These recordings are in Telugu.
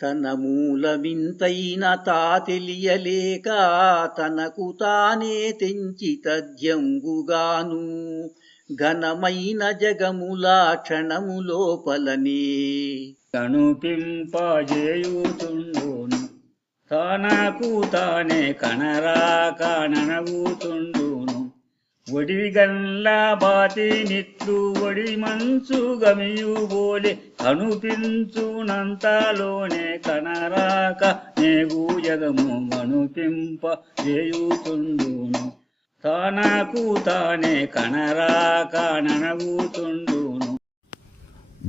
తన మూలమింతైన తా తెలియలేక తనకు తానే తెంచి తద్యంగుగాను. ఘనమైన జగములా క్షణము లోపలనే కనుపింపజేయుతుండును తనకు తానే కనరాక ననవుతుండును బాతి నిట్లు ఒడి మంచు గమియు బోలే కనుపించునంతలోనే కనరాక నేగు జగము కనుపింప చేయుతుండును తానకు తానే కనరాక ననగుతుండును.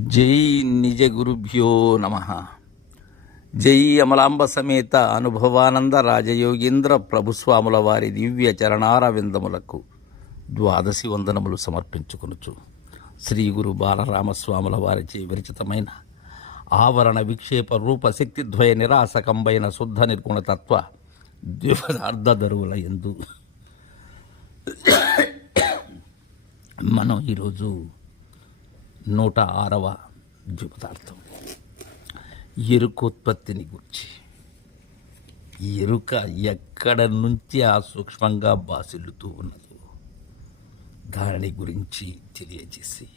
జై నిజ గురుభ్యో నమ. జై అమలాంబ సమేత అనుభవానంద రాజయోగీంద్ర ప్రభుస్వాముల వారి దివ్య చరణార విందములకు ద్వాదశి వందనములు సమర్పించుకొనుచు. శ్రీ గురు బాలరామస్వాముల వారిచే విరచితమైన ఆవరణ విక్షేప రూప శక్తిద్వయ నిరాసకంబైన శుద్ధ నిర్గుణ తత్వ ద్విపదార్థ దరువుల ఎందు మనం ఈరోజు నూట ఆరవ ద్విపదార్థం. ఎరుకోత్పత్తిని గురించి. ఎరుక ఎక్కడ నుంచి ఆ సూక్ష్మంగా బాసిల్లుతూ ఉన్నది? దాని గురించి తెలియజేసి.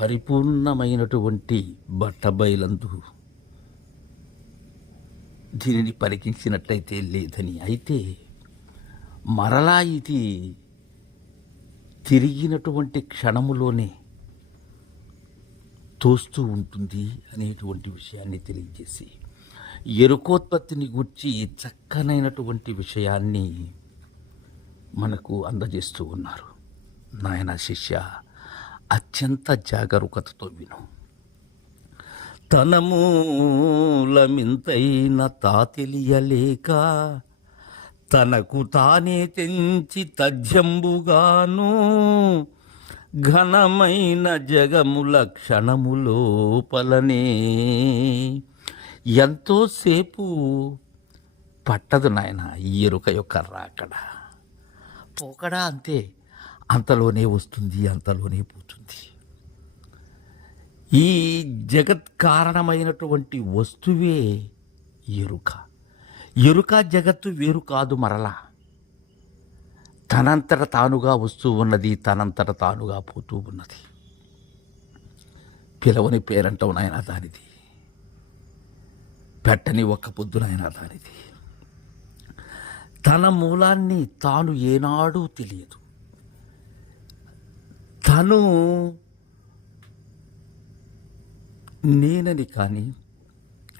పరిపూర్ణమైనటువంటి బట్టబయలందు దీనిని పరికించినట్లయితే లేదని. అయితే మరలా ఇది తిరిగినటువంటి క్షణములోనే తోస్తూ ఉంటుంది అనేటువంటి విషయాన్ని తెలియజేసి. ఎరుకోత్పత్తిని గురించి చక్కనైనటువంటి విషయాన్ని మనకు అందజేస్తూ ఉన్నారు. నాయన శిష్య అత్యంత జాగరూకతతో విను. తనమూలమింతైన తా తెలియలేక తనకు తానే తెంచి తజ్జంబుగాను ఘనమైన జగముల క్షణములోపలనే ఎంతోసేపు పట్టదు నాయన ఈ ఎరుక యొక్క రాకడ. పోకడా అంతే. అంతలోనే వస్తుంది అంతలోనే పోతుంది. ఈ జగత్ కారణమైనటువంటి వస్తువే ఎరుక. ఎరుక జగత్తు వేరు కాదు మరలా. తనంతట తానుగా వస్తూ ఉన్నది తనంతట తానుగా పోతూ ఉన్నది. పిలవని పేరంటవునైనా నాయన దానిది. పెట్టని ఒక్క పొద్దునైనా దానిది. తన మూలాన్ని తాను ఏనాడూ తెలియదు. తను నేనని కానీ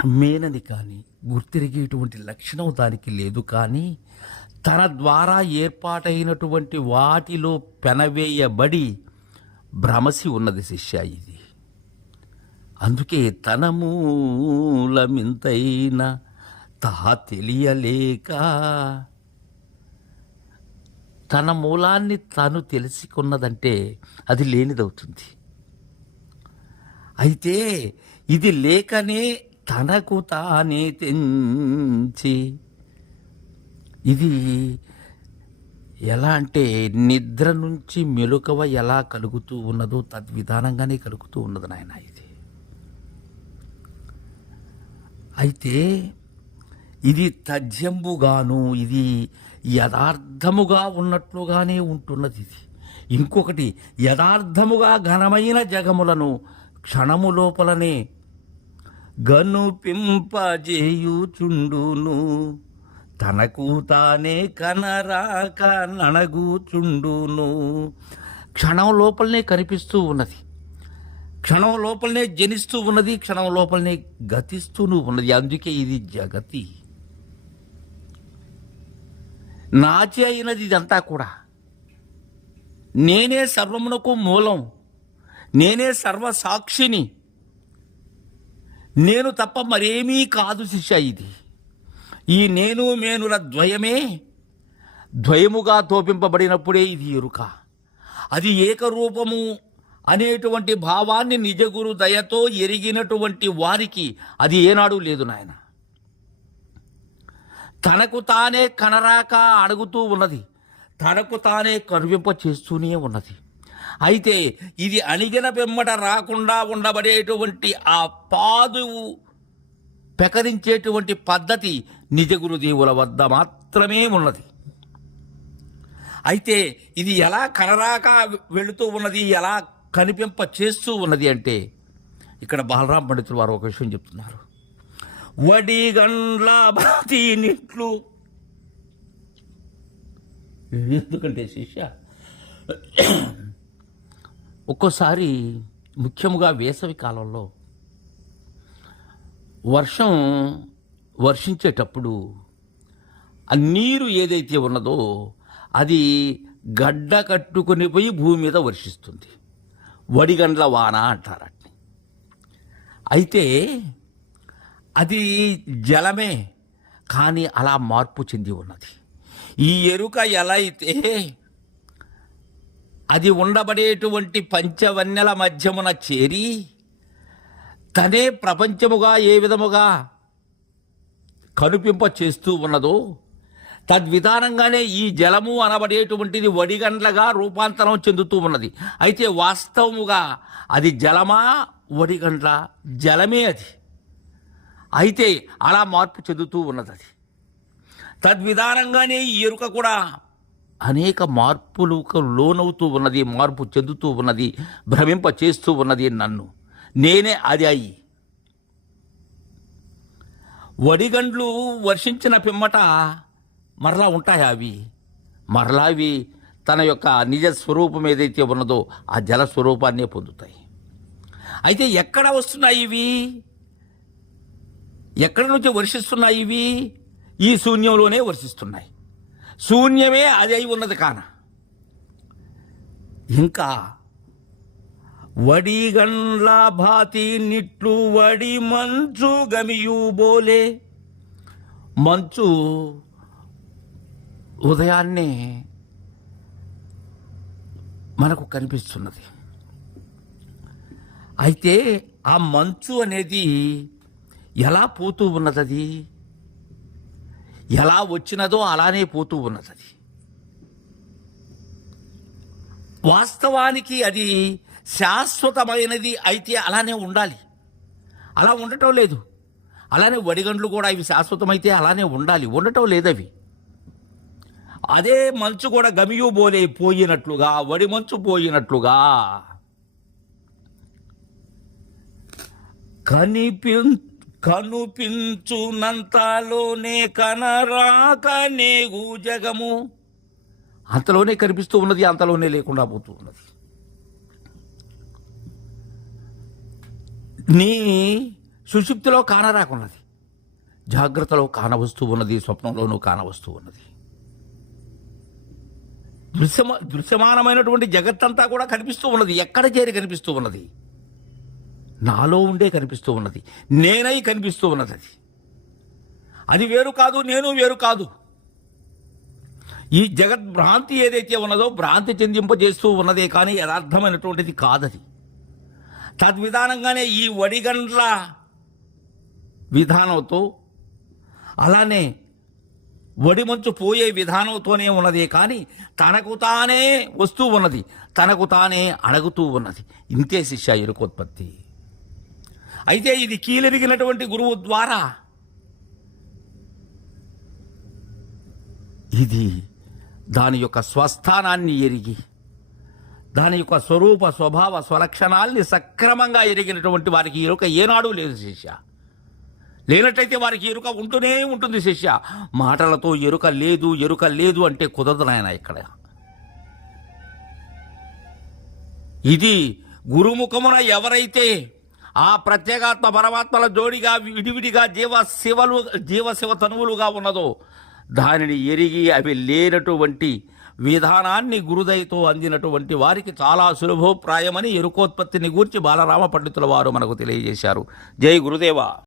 మేనని కానీ గుర్తిరిగేటువంటి లక్షణం దానికి లేదు కానీ తన ద్వారా ఏర్పాటైనటువంటి వాటిలో పెనవేయబడి భ్రమసి ఉన్నది శిష్య ఇది. అందుకే తన మూలమింతైనా తా తెలియలేక తన మూలాన్ని తాను తెలుసుకున్నదంటే అది లేనిదవుతుంది. అయితే ఇది లేకనే తనకు తానే తెంచి ఇది ఎలా అంటే నిద్ర నుంచి మెలుకవ ఎలా కలుగుతూ ఉన్నదో తద్విధానంగానే కలుగుతూ ఉన్నది నాయన ఇది. అయితే ఇది తజ్జంబుగాను ఇది యథార్థముగా ఉన్నట్లుగానే ఉంటున్నది ఇది. ఇంకొకటి యథార్థముగా ఘనమైన జగములను క్షణము లోపలనే గనుపింపజేయుచుండును. తనకు తానే కనరాక నణగుచుండును. క్షణం లోపలనే కనిపిస్తూ ఉన్నది. క్షణం లోపలనే జనిస్తూ ఉన్నది క్షణం లోపలనే గతిస్తూనూ ఉన్నది. అందుకే ఇది జగతి. నాచే అయినది ఇదంతా కూడా. నేనే సర్వమునకు మూలం. నేనే సర్వ సాక్షిని నేను తప్ప మరేమీ కాదు శిష్య ఇది. ఈ నేను మేనుల ద్వయమే ద్వయముగా తోపింపబడినప్పుడే ఇది ఎరుక. అది ఏకరూపము అనేటువంటి భావాన్ని నిజగురు దయతో ఎరిగినటువంటి వారికి అది ఏనాడు లేదు నాయన. తనకు తానే కనరాక అడుగుతూ ఉన్నది. తనకు తానే కరువింప చేస్తూనే ఉన్నది. అయితే ఇది అణిగిన బెమ్మట రాకుండా ఉండబడేటువంటి ఆ పాదువు పెకరించేటువంటి పద్ధతి నిజ గురుదేవుల వద్ద మాత్రమే ఉన్నది. అయితే ఇది ఎలా కనరాక వెళుతూ ఉన్నది ఎలా కనిపింప చేస్తూ ఉన్నది అంటే ఇక్కడ బాలరాం పండితులు వారు ఒక విషయం చెప్తున్నారు. వడిగండ్ల బాతీనిట్లు ఎందుకంటే శిష్య ఒక్కోసారి ముఖ్యముగా వేసవి కాలంలో వర్షం వర్షించేటప్పుడు ఆ నీరు ఏదైతే ఉన్నదో అది గడ్డ కట్టుకుని పోయి భూమి మీద వర్షిస్తుంది. వడిగండ్ల వాన అంటారు అయితే అది జలమే కానీ అలా మార్పు చెంది ఉన్నది. ఈ ఎరుక ఎలా అయితే అది ఉండబడేటువంటి పంచవన్నెల మధ్యమున చేరి తనే ప్రపంచముగా ఏ విధముగా కనుపింప చేస్తూ ఉన్నదో తద్విధానంగానే ఈ జలము అనబడేటువంటిది వడిగండ్లగా రూపాంతరం చెందుతూ ఉన్నది. అయితే వాస్తవముగా అది జలమా వడిగండ్ల? జలమే అది. అయితే అలా మార్పు చెందుతూ ఉన్నది అది తద్విధానంగానే ఈ ఎరుక కూడా అనేక మార్పులకు లోనవుతూ ఉన్నది మార్పు చెందుతూ ఉన్నది భ్రమింప చేస్తూ ఉన్నది నన్ను. నేనే అది అయి. వడిగండ్లు వర్షించిన పిమ్మట మరలా ఉంటాయి అవి? మరలా అవి తన యొక్క నిజ స్వరూపం ఏదైతే ఉన్నదో ఆ జల స్వరూపాన్నే పొందుతాయి. అయితే ఎక్కడ వస్తున్నాయి ఇవి? ఎక్కడి నుంచి వర్షిస్తున్నాయి ఇవి? ఈ శూన్యంలోనే వర్షిస్తున్నాయి. శూన్యమే అది అయి ఉన్నది కాన. ఇంకా వడిగండ్ల భాతి నిట్లు వడి మంచు గమియు బోలే. మంచు ఉదయాన్నే మనకు కనిపిస్తున్నది. అయితే ఆ మంచు అనేది ఎలా పోతూ ఉన్నదది? ఎలా వచ్చినదో అలానే పోతూ ఉన్నది వాస్తవానికి అది శాశ్వతమైనది అయితే అలానే ఉండాలి. అలా ఉండటం లేదు. అలానే వడిగండ్లు కూడా ఇవి శాశ్వతమైతే అలానే ఉండాలి. ఉండటం లేదవి. అదే మంచు కూడా గమియు బోలే పోయినట్లుగా వడి మంచు పోయినట్లుగా. కనిపి కనుపించునంతలోనే కనరాక నేగు జగము. అంతలోనే కనిపిస్తూ ఉన్నది అంతలోనే లేకుండా పోతూ ఉన్నది. నీ సుషుప్తిలో కానరాకున్నది జాగ్రత్తలో కానవస్తూ ఉన్నది స్వప్నంలోనూ కానవస్తూ ఉన్నది. దృశ్యమ దృశ్యమానమైనటువంటి జగత్తంతా కూడా కనిపిస్తూ ఉన్నది ఎక్కడ చేరి కనిపిస్తూ ఉన్నది? నాలో ఉండే కనిపిస్తూ ఉన్నది. నేనై కనిపిస్తూ ఉన్నది అది అది వేరు కాదు నేను వేరు కాదు. ఈ జగత్ భ్రాంతి ఏదైతే ఉన్నదో భ్రాంతి చెందింపజేస్తూ ఉన్నదే కానీ యథార్థమైనటువంటిది కాదది. తద్విధానంగానే ఈ వడిగండ్ల విధానంతో అలానే వడి మంచు పోయే విధానంతోనే ఉన్నదే కానీ తనకు తానే వస్తూ ఉన్నది తనకు తానే అడుగుతూ ఉన్నది. ఇంతే శిష్య ఎరుకోత్పత్తి అయితే ఇది కీలెరిగినటువంటి గురువు ద్వారా. ఇది దాని యొక్క స్వస్థానాన్ని ఎరిగి దాని యొక్క స్వరూప స్వభావ స్వలక్షణాల్ని సక్రమంగా ఎరిగినటువంటి వారికి ఎరుక ఏనాడు లేదు శిష్య. లేనట్టయితే వారికి ఎరుక ఉంటూనే ఉంటుంది శిష్య. మాటలతో ఎరుక లేదు ఎరుక లేదు అంటే కుదరదు నాయన ఇక్కడ. ఇది గురుముఖమున ఎవరైతే ఆ ప్రత్యేగాత్మ పరమాత్మల జోడిగా విడివిడిగా జీవ శివలు జీవ శివ తనువులుగా ఉన్నదో దానిని ఎరిగి అవి లేనటువంటి విధానాన్ని గురుదయతో అందినటువంటి వారికి చాలా సులభోప్రాయమని ఎరుకోత్పత్తిని గూర్చి బాలరామ పండితుల వారు మనకు తెలియజేశారు. జై గురుదేవా!